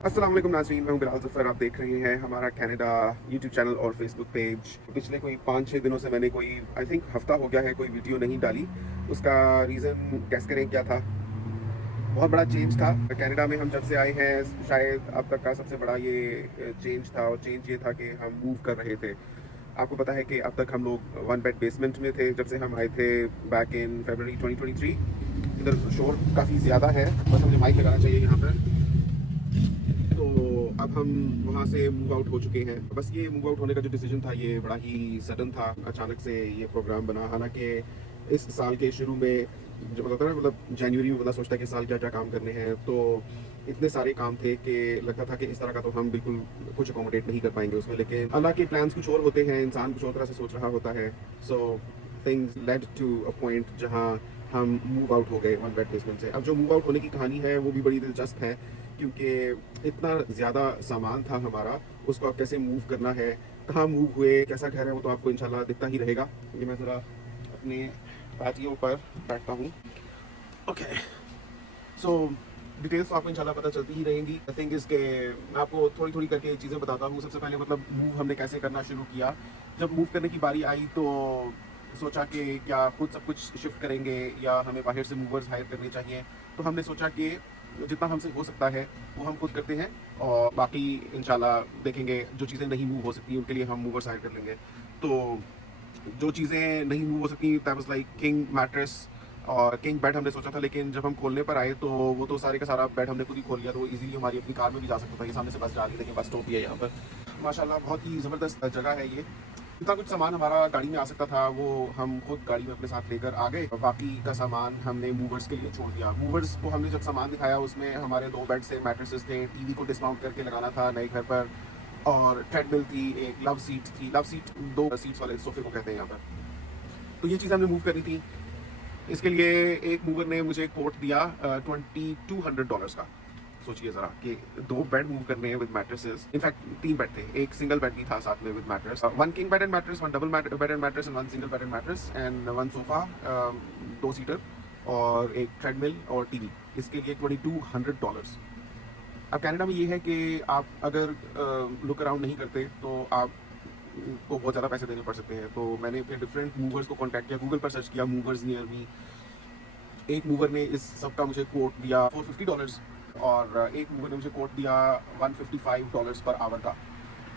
अस्सलाम वालेकुम नाज़रीन, मैं हूं बिलाल ज़फ़र। आप देख रहे हैं हमारा कनाडा यूट्यूब चैनल और फेसबुक पेज। पिछले कोई 5-6 दिनों से मैंने कोई आई थिंक हफ़्ता हो गया है कोई वीडियो नहीं डाली। उसका रीज़न गेस करें क्या था? बहुत बड़ा चेंज था। कनाडा में हम जब से आए हैं शायद अब तक का सबसे बड़ा ये चेंज था, और चेंज ये था कि हम मूव कर रहे थे। आपको पता है कि अब तक हम लोग वन बेड बेसमेंट में थे जब से हम आए थे बैक इन फरवरी 2023। इधर शोर काफ़ी ज़्यादा है, बस मुझे माइक लगाना चाहिए यहाँ पर। तो अब हम वहाँ से मूव आउट हो चुके हैं। बस ये मूव आउट होने का जो डिसीजन था ये बड़ा ही सडन था, अचानक से ये प्रोग्राम बना। हालांकि इस साल के शुरू में जो बताता है मतलब जनवरी में बंदा सोचता है कि साल क्या क्या काम करने हैं, तो इतने सारे काम थे कि लगता था कि इस तरह का तो हम बिल्कुल कुछ अकोमोडेट नहीं कर पाएंगे उसमें। लेकिन अल्लाह के प्लान्स कुछ और होते हैं, इंसान कुछ और तरह से सोच रहा होता है। So things led to a point जहाँ हम मूव आउट हो गए वन बेड प्लेसमेंट से। अब जो मूव आउट होने की कहानी है वो भी बड़ी दिलचस्प है, क्योंकि इतना ज़्यादा सामान था हमारा, उसको अब कैसे मूव करना है, कहाँ मूव हुए, कैसा घर है, वो तो आपको इंशाल्लाह दिखता ही रहेगा। ये मैं ज़रा अपने पैटियो पर बैठता हूँ। ओके, सो डिटेल्स तो आपको इंशाल्लाह पता चलती ही रहेंगी। द थिंग इज़ के मैं आपको थोड़ी थोड़ी करके चीज़ें बताता हूँ। सबसे पहले मतलब मूव हमने कैसे करना शुरू किया। जब मूव करने की बारी आई तो सोचा कि क्या खुद सब कुछ शिफ्ट करेंगे या हमें बाहर से मूवर्स हायर करने चाहिए। तो हमने सोचा कि जितना हमसे हो सकता है वो हम खुद करते हैं, और बाकी इंशाल्लाह देखेंगे जो चीज़ें नहीं मूव हो सकती उनके लिए हम मूवर्स हायर कर लेंगे। तो जो चीज़ें नहीं मूव हो सकती that was like king mattress और किंग बेड हमने सोचा था, लेकिन जब हम खोलने पर आए तो वो तो सारे का सारा बेड हमने खुद ही खोल लिया। तो वो इजीली हमारी अपनी कार में भी जा सकता था। ये सामने से बस जा रही है, देखिए बस स्टॉप भी है यहाँ पर। माशाल्लाह बहुत ही ज़बरदस्त जगह है ये। जितना कुछ सामान हमारा गाड़ी में आ सकता था वो हम खुद गाड़ी में अपने साथ लेकर आ गए। बाकी का सामान हमने मूवर्स के लिए छोड़ दिया। मूवर्स को हमने जब सामान दिखाया उसमें हमारे 2 बेड से मैट्रेसेस थे, टीवी को डिस्माउंट करके लगाना था नए घर पर, और ट्रेडमिल थी, एक लव सीट थी। लव सीट 2 सीट्स वाले सोफे को कहते हैं यहाँ पर। तो ये चीज़ हमने मूव करनी थी। इसके लिए एक मूवर ने मुझे कोट दिया $2200 का। सोचिए ज़रा कि 2 बेड मूव करने हैं विद मैट्रेसेस। इनफैक्ट 3 बेड थे, एक सिंगल बेड भी था साथ में with mattress. 1 king bed and mattress, 1 double bed and mattress and 1 single bed and mattress and 1 sofa, 2 seater और एक ट्रेडमिल और टीवी। इसके लिए $2200। अब कनाडा में ये है कि आप अगर लुक अराउंड नहीं करते तो आप को बहुत ज़्यादा पैसे देने पड़ सकते हैं। तो मैंने फिर डिफरेंट मूवर्स को कॉन्टैक्ट किया, गूगल पर सर्च किया मूवर्स नियर मी। एक मूवर ने इस सब का मुझे कोट दिया $450, और एक मूवर ने मुझे कोट दिया $155 पर आवर का।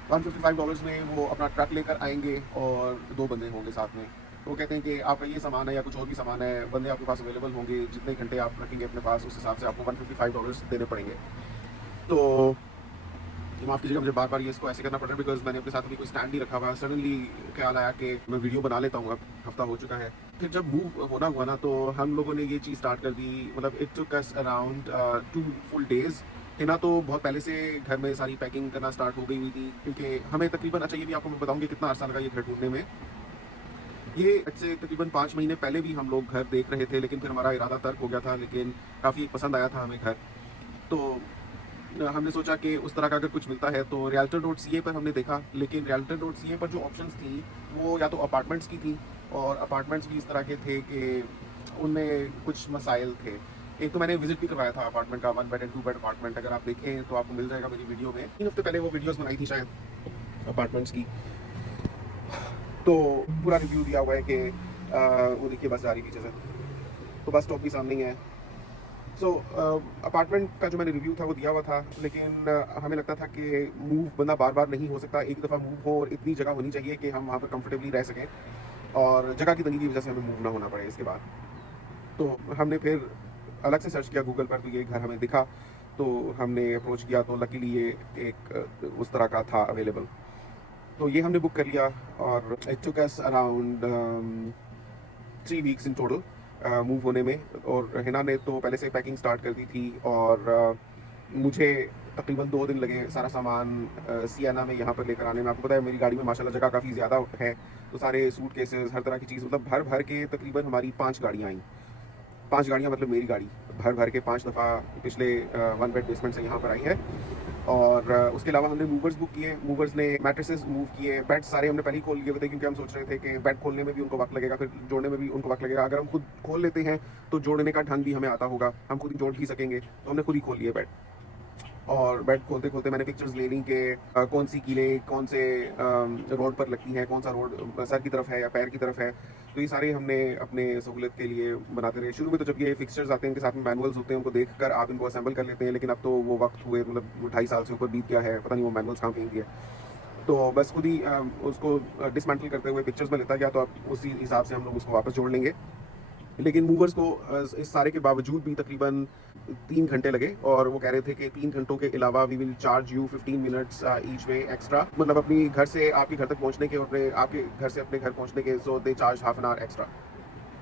$155 में वो अपना ट्रक लेकर आएंगे और 2 बंदे होंगे साथ में। तो वो कहते हैं कि आपका ये सामान है या कुछ और भी सामान है, बंदे आपके पास अवेलेबल होंगे, जितने घंटे आप रखेंगे अपने पास उस हिसाब से आपको $155 देने पड़ेंगे। तो माफ़ कीजिएगा मुझे बार बार ये इसको ऐसे करना पड़ रहा है, बिकॉज मैंने अपने साथ अभी कोई स्टैंड नहीं रखा हुआ। सडनली ख्याल आया कि मैं वीडियो बना लेता हूँ, अब हफ्ता हो चुका है। फिर जब मूव होना हुआ ना तो हम लोगों ने ये चीज़ स्टार्ट कर दी। मतलब it took us around 2 full days. Hina तो बहुत पहले से घर में सारी पैकिंग करना स्टार्ट हो गई हुई थी, क्योंकि हमें तकरीबन, अच्छा ये भी आपको मैं बताऊँगी कितना अर्सा लगा ये घर ढूंढने में। ये आज से तकरीबन 5 महीने पहले भी हम लोग घर देख रहे थे, लेकिन फिर हमारा इरादा तर्क हो गया था। लेकिन काफ़ी पसंद आया था हमें घर। तो हमने सोचा कि उस तरह का अगर कुछ मिलता है तो realtor.ca पर हमने देखा, लेकिन realtor.ca पर जो ऑप्शंस थी वो या तो अपार्टमेंट्स की थी, और अपार्टमेंट्स भी इस तरह के थे कि उनमें कुछ मसाइल थे। एक तो मैंने विजिट भी करवाया था अपार्टमेंट का, 1 बेड एंड 2 बेड अपार्टमेंट। अगर आप देखें तो आपको मिल जाएगा मेरी वीडियो में। 3 हफ्ते पहले वो वीडियोस बनाई थी शायद अपार्टमेंट्स की। तो पूरा रिव्यू दिया हुआ है कि वो देखिए बस जा रही पीछे से, तो बस स्टॉप भी सामने ही है। सो अपार्टमेंट का जो मैंने रिव्यू था वो दिया हुआ था, लेकिन हमें लगता था कि मूव बंदा बार बार नहीं हो सकता, एक दफ़ा मूव हो और इतनी जगह होनी चाहिए कि हम वहाँ पर कंफर्टेबली रह सकें, और जगह की तंगी की वजह से हमें मूव ना होना पड़े इसके बाद। तो हमने फिर अलग से सर्च किया गूगल पर, तो ये घर हमें दिखा। तो हमने अप्रोच किया तो लकीली ये एक उस तरह का था अवेलेबल। तो ये हमने बुक कर लिया, और it took us around 3 weeks in total move होने में। और हिना ने तो पहले से पैकिंग स्टार्ट कर दी थी, और मुझे तकरीबन 2 दिन लगे सारा सामान सियाना में यहाँ पर लेकर आने में। आपको पता है मेरी गाड़ी में माशाल्लाह जगह काफ़ी ज़्यादा है, तो सारे सूट केसेस हर तरह की चीज़, मतलब भर भर के तकरीबन हमारी 5 गाड़ियाँ आई। 5 गाड़ियाँ मतलब मेरी गाड़ी भर भर के 5 दफ़ा पिछले 1 बेड बेसमेंट से यहाँ पर आई है। और उसके अलावा हमने मूवर्स बुक किए, मूवर्स ने मैट्रेसेस मूव किए, बेड सारे हमने पहले ही खोल लिए हुए थे, क्योंकि हम सोच रहे थे कि बेड खोलने में भी उनको वक्त लगेगा, फिर जोड़ने में भी उनको वक्त लगेगा। अगर हम खुद खोल लेते हैं तो जोड़ने का ढंग भी हमें आता होगा, हम खुद ही जोड़ ही सकेंगे, तो हमने खुद ही खोल लिए बेड। और बेड खोलते खोलते मैंने पिक्चर्स ले ली कि कौन सी कीलें कौन से रोड पर लगती हैं, कौन सा रोड सर की तरफ है या पैर की तरफ है। तो ये सारे हमने अपने सहूलियत के लिए बनाते रहे। शुरू में तो जब ये फिक्सचर्स आते हैं इनके साथ में मैनुअल्स होते हैं, उनको देखकर आप इनको असेंबल कर लेते हैं, लेकिन अब तो वो वक्त हुए मतलब 2.5 साल से ऊपर बीत गया है, पता नहीं वो मैनुअल्स कहाँ कहीं दिए। तो बस खुद ही उसको डिसमेंटल करते हुए पिक्चर्स में लेता गया, तो अब उसी हिसाब से हम लोग उसको वापस जोड़ लेंगे। लेकिन मूवर्स को इस सारे के बावजूद भी तकरीबन 3 घंटे लगे, और वो कह रहे थे कि 3 घंटों के अलावा we will charge you 15 minutes each way extra, मतलब अपनी घर से आपके घर तक पहुंचने के और अपने आपके घर से अपने घर पहुंचने के, so they charge half an hour extra.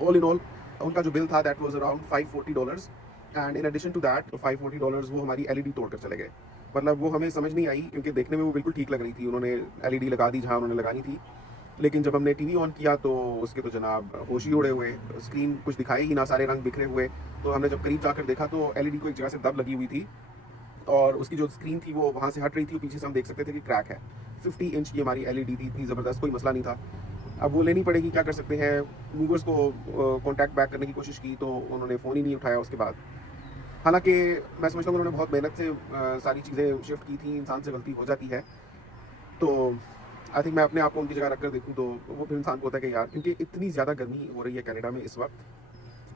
All in all उनका जो बिल था that was around $540, and in addition to that $540 वो हमारी एलईडी तोड़ कर चले गए। मतलब वो हमें समझ नहीं आई, क्योंकि देखने में वो बिल्कुल ठीक लग रही थी, उन्होंने एलईडी लगा दी जहाँ उन्होंने लगानी थी, लेकिन जब हमने टीवी ऑन किया तो उसके तो जनाब होश ही उड़े हुए, स्क्रीन कुछ दिखाई ही ना, सारे रंग बिखरे हुए। तो हमने जब करीब जाकर देखा तो एलईडी को एक जगह से दब लगी हुई थी, और उसकी जो स्क्रीन थी वो वहाँ से हट रही थी, और पीछे से हम देख सकते थे कि क्रैक है। 50 इंच की हमारी एलईडी थी, इतनी ज़बरदस्त, कोई मसला नहीं था। अब वो लेनी पड़ेगी, क्या कर सकते हैं। मूवर्स को कॉन्टैक्ट बैक करने की कोशिश की तो उन्होंने फ़ोन ही नहीं उठाया उसके बाद। हालांकि मैं समझता हूँ उन्होंने बहुत मेहनत से सारी चीज़ें शिफ्ट की थी, इंसान से गलती हो जाती है। तो आई थिंक मैं अपने आप को उनकी जगह रख कर देखूँ तो वो फिर इंसान को होता है कि यार, क्योंकि इतनी ज़्यादा गर्मी हो रही है कनाडा में इस वक्त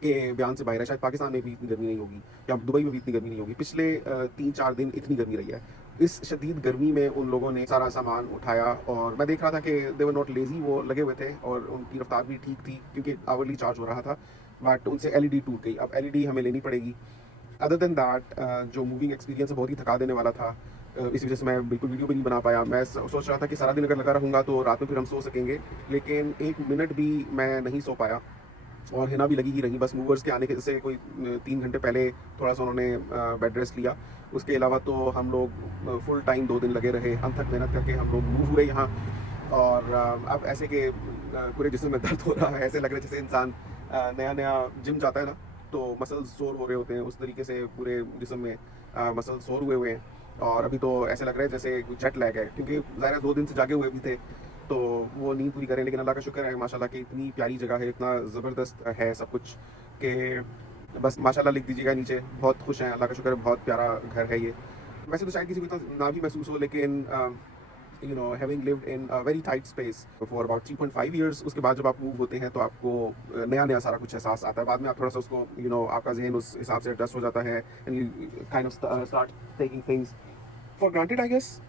के बयान से बाहर है। शायद पाकिस्तान में भी इतनी गर्मी नहीं होगी, या दुबई में भी इतनी गर्मी नहीं होगी। पिछले 3-4 दिन इतनी गर्मी रही है। इस शदीद गर्मी में उन लोगों ने सारा सामान उठाया, और मैं देख रहा था कि दे वर नॉट लेजी, वो लगे हुए थे, और उनकी रफ्तार भी ठीक थी क्योंकि आवरली चार्ज हो रहा था। बट उनसे एलईडी टूट गई, अब एलईडी हमें लेनी पड़ेगी। अदर देन दैट जो मूविंग एक्सपीरियंस बहुत ही थका देने वाला था, इस वजह से मैं बिल्कुल वीडियो भी नहीं बना पाया। मैं सोच रहा था कि सारा दिन अगर लगा रहूँगा तो रात में फिर हम सो सकेंगे, लेकिन 1 मिनट भी मैं नहीं सो पाया, और हिना भी लगी ही रही। बस मूवर्स के आने के से कोई 3 घंटे पहले थोड़ा सा उन्होंने बेड रेस्ट लिया, उसके अलावा तो हम लोग फुल टाइम 2 दिन लगे रहे, अनथक मेहनत करके हम लोग मूव हुए यहाँ। और अब ऐसे के पूरे जिस्म में दर्द हो रहा है, ऐसे लग रहा है जैसे इंसान नया नया जिम जाता है ना, तो मसल्स सोर हो रहे होते हैं, उस तरीके से पूरे जिस्म में मसल्स सोर हुए हुए हैं। और अभी तो ऐसे लग रहा है जैसे जेट लैग है, क्योंकि ज़ाहिर 2 दिन से जागे हुए भी थे, तो वो नींद पूरी करें। लेकिन अल्लाह का शुक्र है माशाल्लाह कि इतनी प्यारी जगह है, इतना ज़बरदस्त है सब कुछ कि बस माशाल्लाह लिख दीजिएगा नीचे। बहुत खुश हैं, अल्लाह का शुक्र है, बहुत प्यारा घर है ये। वैसे तो शायद किसी को इतना ना भी महसूस हो, लेकिन you know having lived in a very tight space for about 3.5 years, उसके बाद जब आप मूव होते हैं तो आपको नया नया सारा कुछ एहसास आता है। बाद में आप थोड़ा सा उसको आपका जहन उस हिसाब से एडजस्ट हो जाता है, and you kind of start taking things for granted I guess.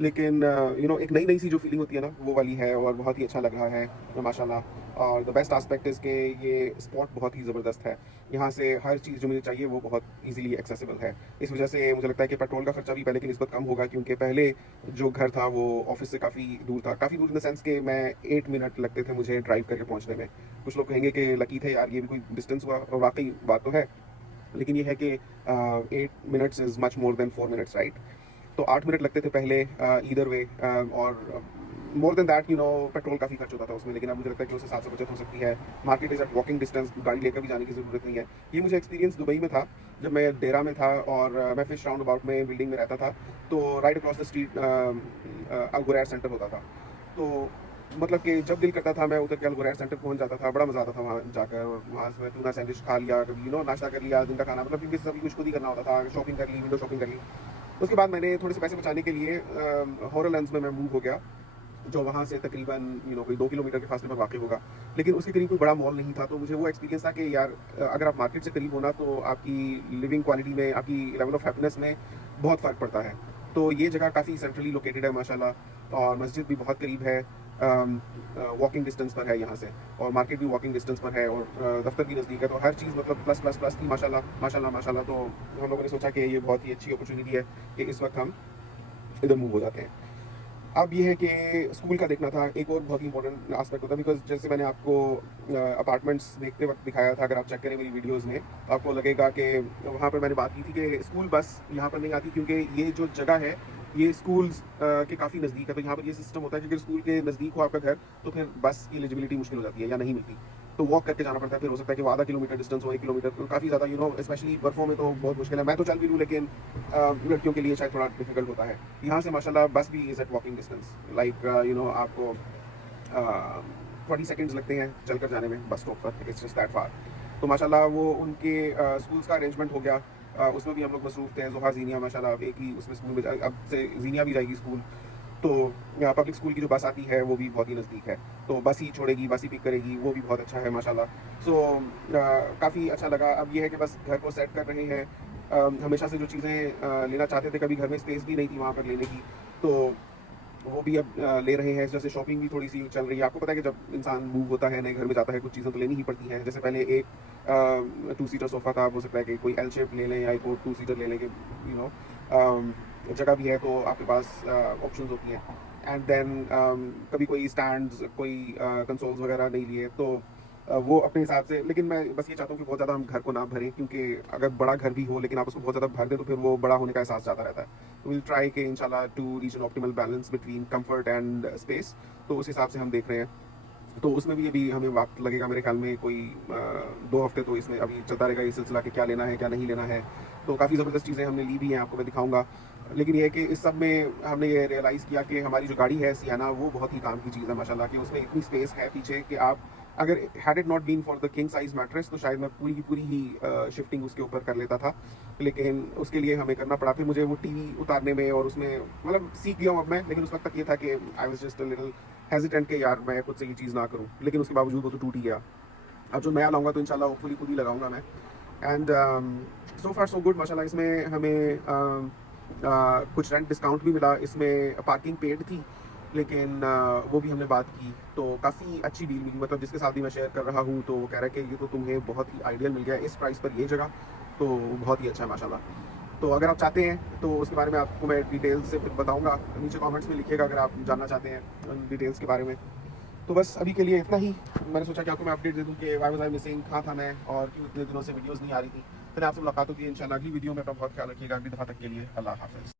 लेकिन एक नई नई सी जो फीलिंग होती है ना, वो वाली है, और बहुत ही अच्छा लग रहा है माशाल्लाह। और द बेस्ट एस्पेक्ट इज़ के ये स्पॉट बहुत ही ज़बरदस्त है, यहाँ से हर चीज़ जो मुझे चाहिए वो बहुत इजीली एक्सेसिबल है। इस वजह से मुझे लगता है कि पेट्रोल का खर्चा भी पहले की निस्बत कम होगा, क्योंकि पहले जो घर था वो ऑफिस से काफ़ी दूर था, काफ़ी दूर इन द सेंस कि मैं 8 मिनट लगते थे मुझे ड्राइव करके पहुँचने में। कुछ लोग कहेंगे कि लकी थे यार, ये भी कोई डिस्टेंस हुआ, वाकई बात तो है, लेकिन ये है कि 8 minutes is much more than 4 minutes, right. तो 8 मिनट लगते थे पहले ईदर वे, और मोर देन दैट पेट्रोल काफ़ी खर्च होता था उसमें। लेकिन अब मुझे लगता है कि उस हिसाब से बचत हो सकती है। Market is at walking distance, गाड़ी लेकर भी जाने की ज़रूरत नहीं है। ये मुझे एक्सपीरियंस दुबई में था, जब मैं डेरा में था, और मैं फिश राउंड अबाउट में बिल्डिंग में रहता था, तो right across the street Al centre होता था। तो मतलब कि जब दिल करता था मैं उतर के अल सेंटर पहुंच जाता था, बड़ा मज़ा आता था वहाँ जाकर, और वहाँ से मैं टूना सैंडविच खा लिया, कभी नाश्ता कर लिया, दिन का खाना, मतलब क्योंकि सभी कुछ खुद ही करना होता था, शॉपिंग कर ली, विंडो शॉपिंग कर ली। उसके बाद मैंने थोड़े से पैसे बचाने के लिए हॉरलैंड्स में मैं मूव हो गया, जो वहाँ से तकरीबन कोई 2 किलोमीटर के फासले पर वाक़ होगा, लेकिन उसके करीब कोई बड़ा मॉल नहीं था। तो मुझे वो एक्सपीरियंस था कि यार, अगर आप मार्केट से करीब होना तो आपकी लिविंग क्वालिटी में, आपकी लेवल ऑफ हैप्पीनेस में बहुत फ़र्क पड़ता है। तो ये जगह काफ़ी सेंट्रली लोकेटेड है माशाल्लाह, और मस्जिद भी बहुत करीब है, वॉकिंग डिस्टेंस पर है यहाँ से, और मार्केट भी वॉकिंग डिस्टेंस पर है, और दफ्तर भी नज़दीक है। तो हर चीज़ मतलब प्लस प्लस प्लस थी माशाल्लाह माशाल्लाह माशाल्लाह। तो हम लोगों ने सोचा कि ये बहुत ही अच्छी अपॉर्चुनिटी है कि इस वक्त हम इधर मूव हो जाते हैं। अब ये है कि स्कूल का देखना था, एक और बहुत ही इंपॉर्टेंट एस्पेक्ट होता है, बिकॉज जैसे मैंने आपको अपार्टमेंट्स देखते वक्त दिखाया था, अगर आप चेक करें मेरी वीडियोस में तो आपको लगेगा कि वहाँ पर मैंने बात की थी कि स्कूल बस यहाँ पर नहीं आती, क्योंकि ये जो जगह है ये स्कूल्स के काफ़ी नज़दीक है। तो यहाँ पर ये सिस्टम होता है कि अगर स्कूल के नज़दीक हो आपका घर, तो फिर बस की एलिजिबिलिटी मुश्किल हो जाती है या नहीं मिलती, तो वॉक करके जाना पड़ता है। फिर हो सकता है कि वो आधा किलोमीटर डिस्टेंस हो, 1 किलोमीटर, तो काफ़ी ज़्यादा स्पेशली बर्फ़ों में तो बहुत मुश्किल है। मैं तो चल भी लूँ, लेकिन लड़कियों के लिए शायद थोड़ा डिफिकल्ट होता है। यहाँ से माशाल्लाह बस भी is at walking distance, like आपको 20 सेकेंड्स लगते हैं चल कर जाने में बस स्टॉप पर, इट्स जस्ट दैट फार। तो माशाल्लाह वो उनके स्कूल्स का अरेंजमेंट हो गया, उसमें भी हम लोग मसरूफ़ थे। ज़ोहा ज़ीनिया माशाल्लाह अब एक ही उसमें स्कूल में अब से ज़ीनिया भी जाएगी स्कूल। तो पब्लिक स्कूल की जो बस आती है वो भी बहुत ही नज़दीक है, तो बस ही छोड़ेगी, बस ही पिक करेगी, वो भी बहुत अच्छा है माशाल्लाह। सो काफ़ी अच्छा लगा। अब ये है कि बस घर को सेट कर रहे हैं। हमेशा से जो चीज़ें लेना चाहते थे, कभी घर में स्पेस भी नहीं थी वहाँ पर लेने की, तो वो भी अब ले रहे हैं। जैसे शॉपिंग भी थोड़ी सी चल रही है। आपको पता है कि जब इंसान मूव होता है, नए घर में जाता है, कुछ चीज़ें तो लेनी ही पड़ती हैं। जैसे पहले एक 2 सीटर सोफ़ा था, अब हो सकता है कि कोई एल शेप ले लें या एक और 2 सीटर ले लें कि यू नो जगह भी है तो आपके पास ऑप्शंस होती हैं। एंड देन कभी कोई स्टैंड्स, कोई कंसोल्स वगैरह नहीं लिए, तो वो अपने हिसाब से। लेकिन मैं बस ये चाहता हूँ कि बहुत ज़्यादा हम घर को ना भरें, क्योंकि अगर बड़ा घर भी हो लेकिन आप उसको बहुत ज़्यादा भर दें तो फिर वो बड़ा होने का एहसास जाता रहता है। विल ट्राई के इंशाल्लाह to reach an optimal balance between comfort and space. तो उस हिसाब से हम देख रहे हैं। तो उसमें भी अभी हमें वक्त लगेगा मेरे ख्याल में कोई 2 हफ्ते, तो इसमें अभी चलता रहेगा ये सिलसिला कि क्या लेना है क्या नहीं लेना है। तो काफ़ी ज़बरदस्त चीज़ें हमने ली भी हैं, आपको मैं दिखाऊंगा। लेकिन ये है कि इस सब में हमने ये रियलाइज़ किया कि हमारी जो गाड़ी है सियाना, वो बहुत ही काम की चीज़ है माशाल्लाह, कि उसमें इतनी स्पेस है पीछे कि आप अगर had it not been for the king size mattress तो शायद मैं पूरी की पूरी ही शिफ्टिंग उसके ऊपर कर लेता था। लेकिन उसके लिए हमें करना पड़ा। फिर मुझे वो टीवी उतारने में और उसमें मतलब सीख गया हूँ अब मैं। लेकिन उस वक्त तक ये था कि I was just a little hesitant के यार मैं खुद से ये चीज़ ना करूँ, लेकिन उसके बावजूद वो तो टूट ही गया। अब जो नया लाऊंगा तो इंशाल्लाह होपफुली खुद ही लगाऊंगा मैं। And so far so good माशाल्लाह। इसमें हमें कुछ रेंट डिस्काउंट भी मिला। इसमें पार्किंग पेड थी, लेकिन वो भी हमने बात की तो काफ़ी अच्छी डील मिली। मतलब जिसके साथ भी मैं शेयर कर रहा हूँ तो वो कह रहा है कि ये तो तुम्हें बहुत ही आइडियल मिल गया इस प्राइस पर ये जगह, तो बहुत ही अच्छा है माशाल्लाह। तो अगर आप चाहते हैं तो उसके बारे में आपको मैं डिटेल्स से फिर बताऊंगा। नीचे कमेंट्स में लिखिएगा अगर आप जानना चाहते हैं उन डिटेल्स के बारे में। तो बस अभी के लिए इतना ही। मैंने सोचा कि आपको मैं अपडेट दे दूं कि वाई वाज आई मिसिंग, कहाँ था मैं और क्यों इतने दिनों से वीडियोस नहीं आ रही थी। फिर आपसे मुलाकात होती है इंशाल्लाह अगली वीडियो में। अपना बहुत ख्याल रखिएगा। अगली दफ़ा तक के लिए अल्लाह हाफ़िज़।